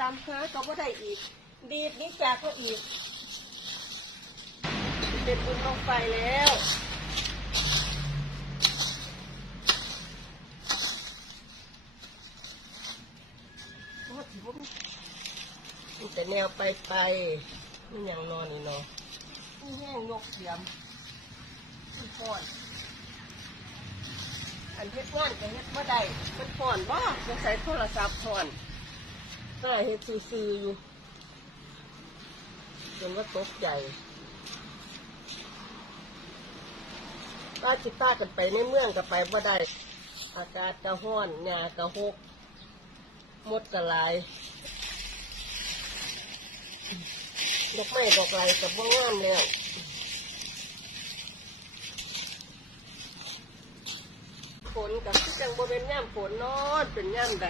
ตามหาก็บ่ได้อีก ดีดนี้จากก็อีก เป็นบุญลงไปแล้วโอ้ถือว่ามีแต่แนวไปไปมันยังนอนนี่เนาะนี่แห้งยกเสียมมันพอนอันเฮ็ดงานก็เฮ็ดบ่ได้มันพอนบ่สงสัยโทรศัพท์พอน ก็เฮ็ดซื่อๆอยู่จนว่าตกใจป้าจิป้ากันไปในเมืองก็ไปบ่ได้ อากาศก็ร้อนหญ้าก็หกมดกระลายดอกไม้ดอกไรกับว่างามแล้วฝนกับที่จังบ่เป็นย่ามฝนนอนเป็นย่ามใด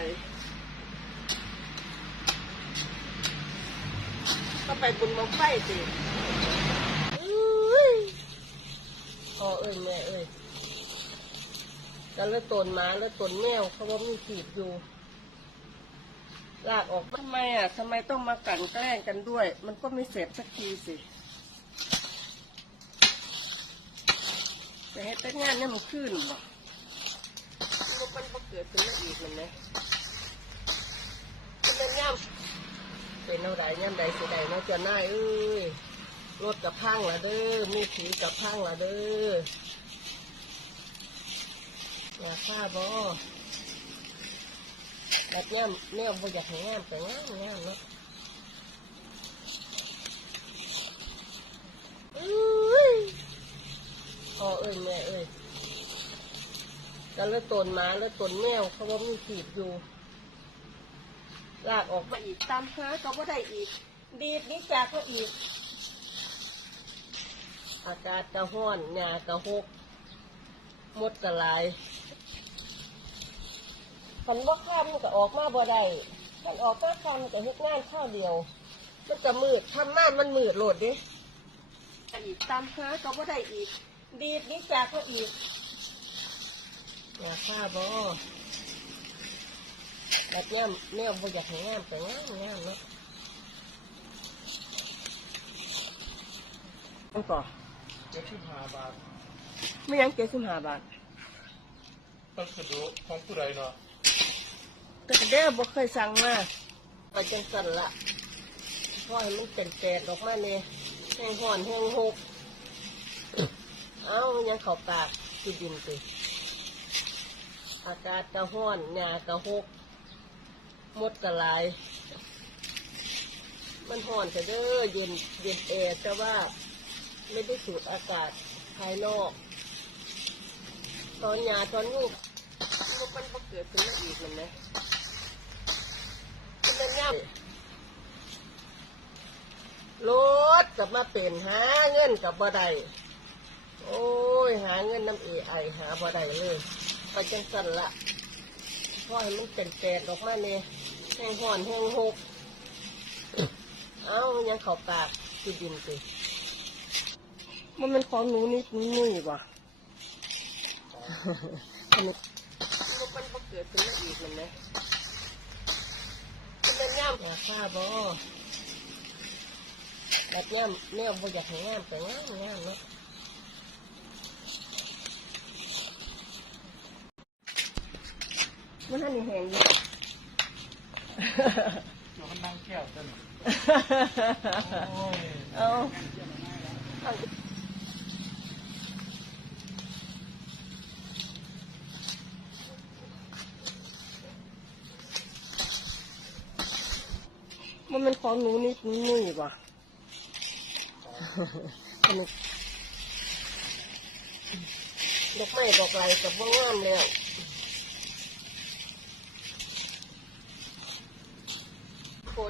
ไปบุญมองไฟสิอุ้ยพ่อเอ้ยแม่เอ้ยกันแล้วตนหมาแล้วตนแมวเขาว่ามีขีดอยู่ลากออกทำไมอะทำไมต้องมากลั่นแกล้งกันด้วย มันก็ไม่เสร็จสักทีสิแต่ให้แต่งานเนี่ยมันขึ้นบ่มันก็เกิดขึ้นมาอีกมันนะมันเป็นย่ำ เป็นเอาใดย่ำใดสิใดเนาะจะน่ายเอ้ยรถกับพังละเด้อมีผีกับพังละเด้อว่าข้าบ่แบบเนี้ยเนี่ยบ่อยากให้งามแต่งามงามเนาะอุ้ยพอเอ้ยแม่เอ้ยกันแล้วตนหมาแล้วตนแมวเขาว่ามีขีดอยู่ ลากออกมาอีกตามหาก็บ่ได้อีก ดีดนี้จากก็อีก อากาศกระห้อนหญ้ากระหกมดกระลายคันว่าข้ามมันก็ออกมาบ่ได้คันออกมาข้ามมันก็เฮ็ดงานข้าวเดียว มันก็มืดทำม่านมันมืดโหลดดิอีกตามหาก็บ่ได้อีก ดีดนี้จากก็อีกว่าข้าบ่ แบบเนี้ยเนี่ยบ่อยากให้งามแต่งามงามเนาะมันก่อเจ็ดสิบห้าบาทไม่ยังเจ็ดสิบห้าบาทพัสดุของผู้ใดเนาะแต่เด้อบ่เคยสั่งมาไปจังสันละเพราะให้มันเป็นแตกออกมาเนี่ยแห้งห่อนแห้งหกเอ้ามันยังเข้าปากกินดินสิอากาศกระห้อนหญ้ากระหก มดกระลาย มันห่อนแต่เด้อเย็นเย็นแอร์แต่ว่าไม่ได้สูดอากาศภายนอก ตอนหญ้าตอนยุกมันก็เกิดขึ้นมาอีกมันนะมันเป็นย่ำรถกลับมาเป็นหาเงินกับบ่ได้โอ้ย หาเงินน้ำเอไอหาบ่ได้เลย ไปจังสันละพราะให้มันเป็นแตกออกมาเนี่ย แห้งห่อนแห้งหก เอ้ายังเข่าปากกินดินสิมันเป็นของหนูนิดนุ่ว่ะมันมันก็เกิดขึ้นมาอีกมันนะมันเป็นย่ำว่าข้าบ่แบบย่ำเนี่ยบ่อยากให้งามแต่งามงามเนาะมันท่านแหงอยู่ อยู่ข้างนั่งแก้วต้นโอ้ยเอาเอามันเป็นของหนูนิดนุ่ยว่ะมันดอกไม้ดอกไรกับว่างามแล้ว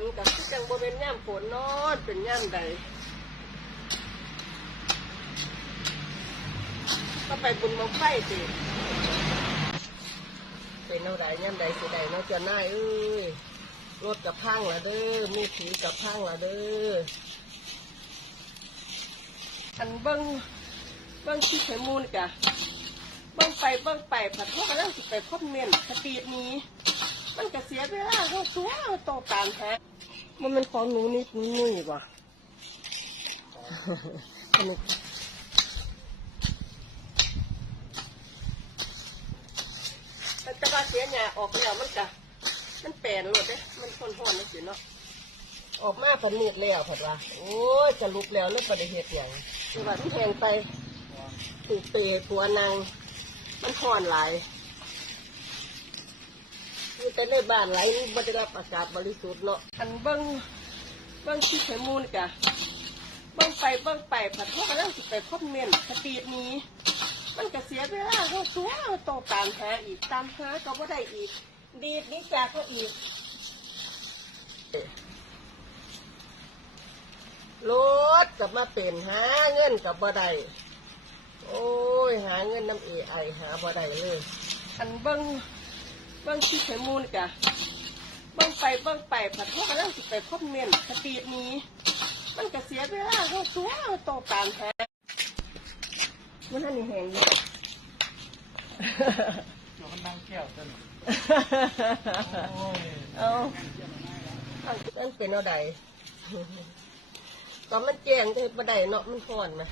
นกับที่จังบ่เป็นย่ามฝนนอนเป็นย่ามใดก็ไปบุญมองไฟสิเป็นเอาใดย่ามใดสิใดเนาะจะน่ายเอ้ยรถกับพังละเด้อมีผีกับพังละเด้ออันเบิ้งเบิ้งที่ไขมูลกะเบิ้งไปเบิ้งไปผัดพวกกำลังสิไปคบเมียนสตีดนี้ มันก็เสียเวลาเขาตัวโตตามแท้มันเป็นของหนูนิดนี่ว่ะอันนี้แต่ว่าเสียหยาออกแล้วมันก็มันแปลนหลดเด้มันคนห่อนนี่สิเนาะออกมาผันมืดแล้วผัดว่าโอ้ยจะลุกแล้วแล้วประเดี๋ยวเหตุอย่างคือว่าที่แหงไปถูกเปรย์ผัวนางมันห่อนหลาย มีแต่ในบ้านไหลบได้รับอากาศบริสุทธิ์เนาะอันเบิ้งเบิ้งที่ไขมูลกะเบิ้งไปเบิ้งไปผัดเขากำลังสิไปคอมเมนต์สปีดนี้ มันก็เสียเวลาเขาตัวโตตามหาอีกตามหาก็บ่ได้อีก ดีดนี้จากเขาอีกรถกลับมาเป็นหาเงินกับบ่ได้โอ้ย หาเงินน้ำเอไอหาบ่ได้เลย อันเบิ้ง เบิ้งที่ไขมูลกะเบิ้งไปเบิ้งไปผัดเขากำลังสิไปคอมเมนต์สปีดนี้ มันก็เสียเวลาเขาตัวโตตามหามันทันได้แหงอยู่อยู่ข้างนั่งแก้วต้นโอ้ยเอาอันนั้นเป็นเอาใดก็มันแจ้งได้บ่ได้เนาะมันฟ้อนไหม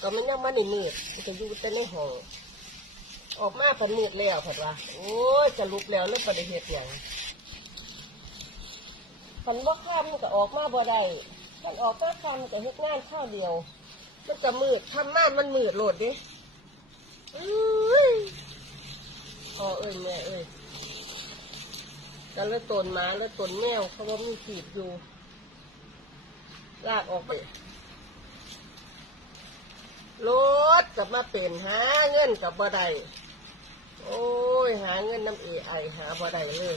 ก็มันยังมันนี่มืดมันจะอยู่แต่ในห้อง ออกมาผันมืดแล้วผัดว่าโอ้ยจะลุกแล้วแล้วประเดี๋ยเหตุอย่างผันว่าข้ามมันก็ออกมาบ่ได้มันออกมาข้ามมันก็เฮ็ดงานข้าวเดียว มันก็มืดทำม่านมันมืดโหลดดิอุ้ยพ่อเอ้ยแม่เอ้ยกันแล้วตนมาแล้วตนแมวเขาว่ามีขีดอยู่ ลากออกไปรถกลับมาเป็นหาเงินกับบ่ได้ โอ้ย หาเงินน้ำเอไอหาบ่ได้เลย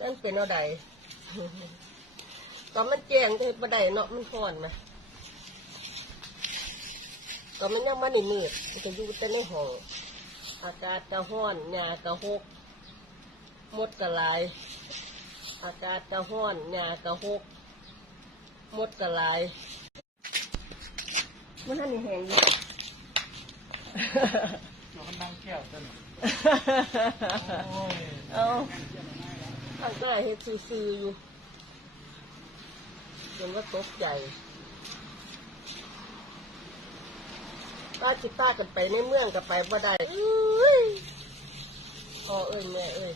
นั่นเป็นเอาใดก็มันแจ้งได้บ่ได้เนาะมันฟ้อนไหมก็มันยังมันนี่มืดมันจะอยู่แต่ในห้องอากาศกะห้อนหญ้ากระหกมดกระหลาย อากาศกะห้อนหญ้ากะหกมดกะหลายมันทันได้แหงอยู่อยู่ข้างนั่งแก้วต้นโอ้ยเอาข้างใต้เฮ็ดซื่อๆอยู่จนว่าตกใจป้าจิต้ากันไปในเมืองกับไปบ่ได้อุ้ยพ่อเอ้ยแม่เอ้ย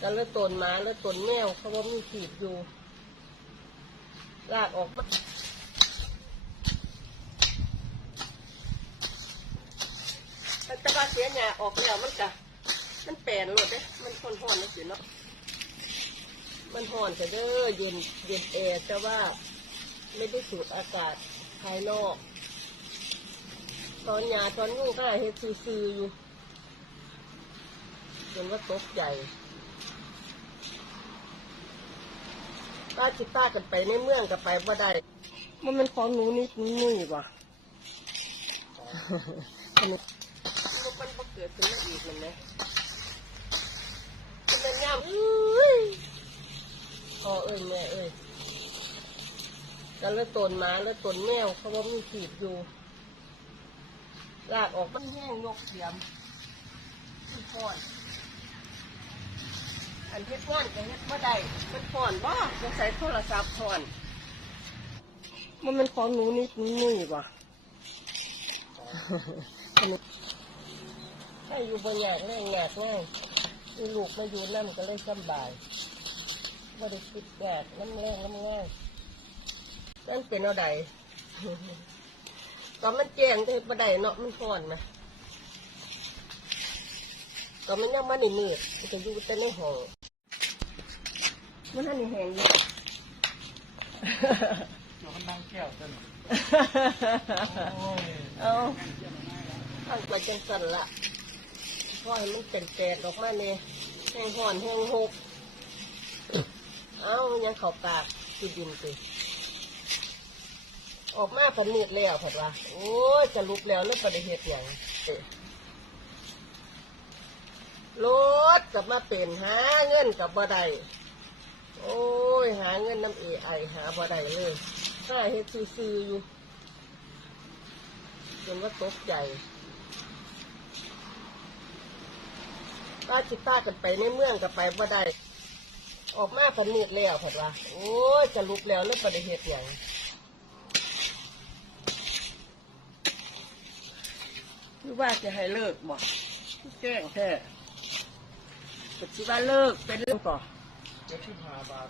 กันแล้วตนหมาแล้วตนแมวเขาว่ามีขีดอยู่ ลากออกมาแต่ว่าเสียหยาออกแล้วมันกะมันแปลนหลดเด้มันคนห่อนนี่สิเนาะมันห่อนแต่เด้อเย็นเย็นแอร์แต่ว่าไม่ได้สูดอากาศภายนอกตอนหยาตอนยุ่งก็เฮ็ดซื่อๆอยู่จนว่าตกใจ ป้าจิต้ากันไปในเมืองกับไปบ่ได้ มันเป็นของหนูนิดนี่ว่ะอันนี้มันบ่เกิดขึ้นมาอีกมันไหมเป็นยามอุ้ยพ่อเอ้ยแม่เอ้ยกันแล้วตนหมาแล้วตนแมวเขาว่ามีขีดอยู่ลากออกมันแห้งยกเสียมมันพอน อันเฮ็ดพอนก็เฮ็ดบ่ได้มันพอนบ่ต้องใส่โทรศัพท์พอน มันเป็นของหนูนิดนี่ว่ะให้อยู่บนหยาดแรงหยาดง่ายมีลูกมาอยู่น้ำก็เลยสบายว่าได้คิดแยากน้ำแรงน้ำง่ายนั่นเป็นเอาใดก็มันแจ้งได้บ่ไดเนาะมันฟอนไหมก็มันยังมันหนืดมันจะอยู่แต่ในห้อง มันทันนี่แหงอยู่อยู่ข้างนั่งแก้วต้นโอ้ยเอาข้างไปจังสันละพอให้มันเป็นแตกออกมาเนี่ยแห้งห่อนแห้งหก เอายังเข่าปากกินดินสิออกมาผันมืดแล้วผัดว่าโอ้ยจะลุกแล้วแล้วประเดี๋ยวเหตุอย่างเอ้ยรถกลับมาเป็นหาเงินกับบ่ได้ โอ้ย หาเงินน้ำเอไอหาบ่ได้เลยหาเฮ็ดซื่อๆอยู่จนว่าตกใจป้าจิต้ากันไปในเมืองกับไปบ่ได้ออกมาพันมืดแล้วผัดว่า โอ้ยจะลุกแล้วแล้วประเฮ็ดหยังคือว่าจะให้เลิกบ่แจ้งแท้ปัจจุบันเลิกเป็นเรื่องก่อ เจ็ดสิบห้าบาท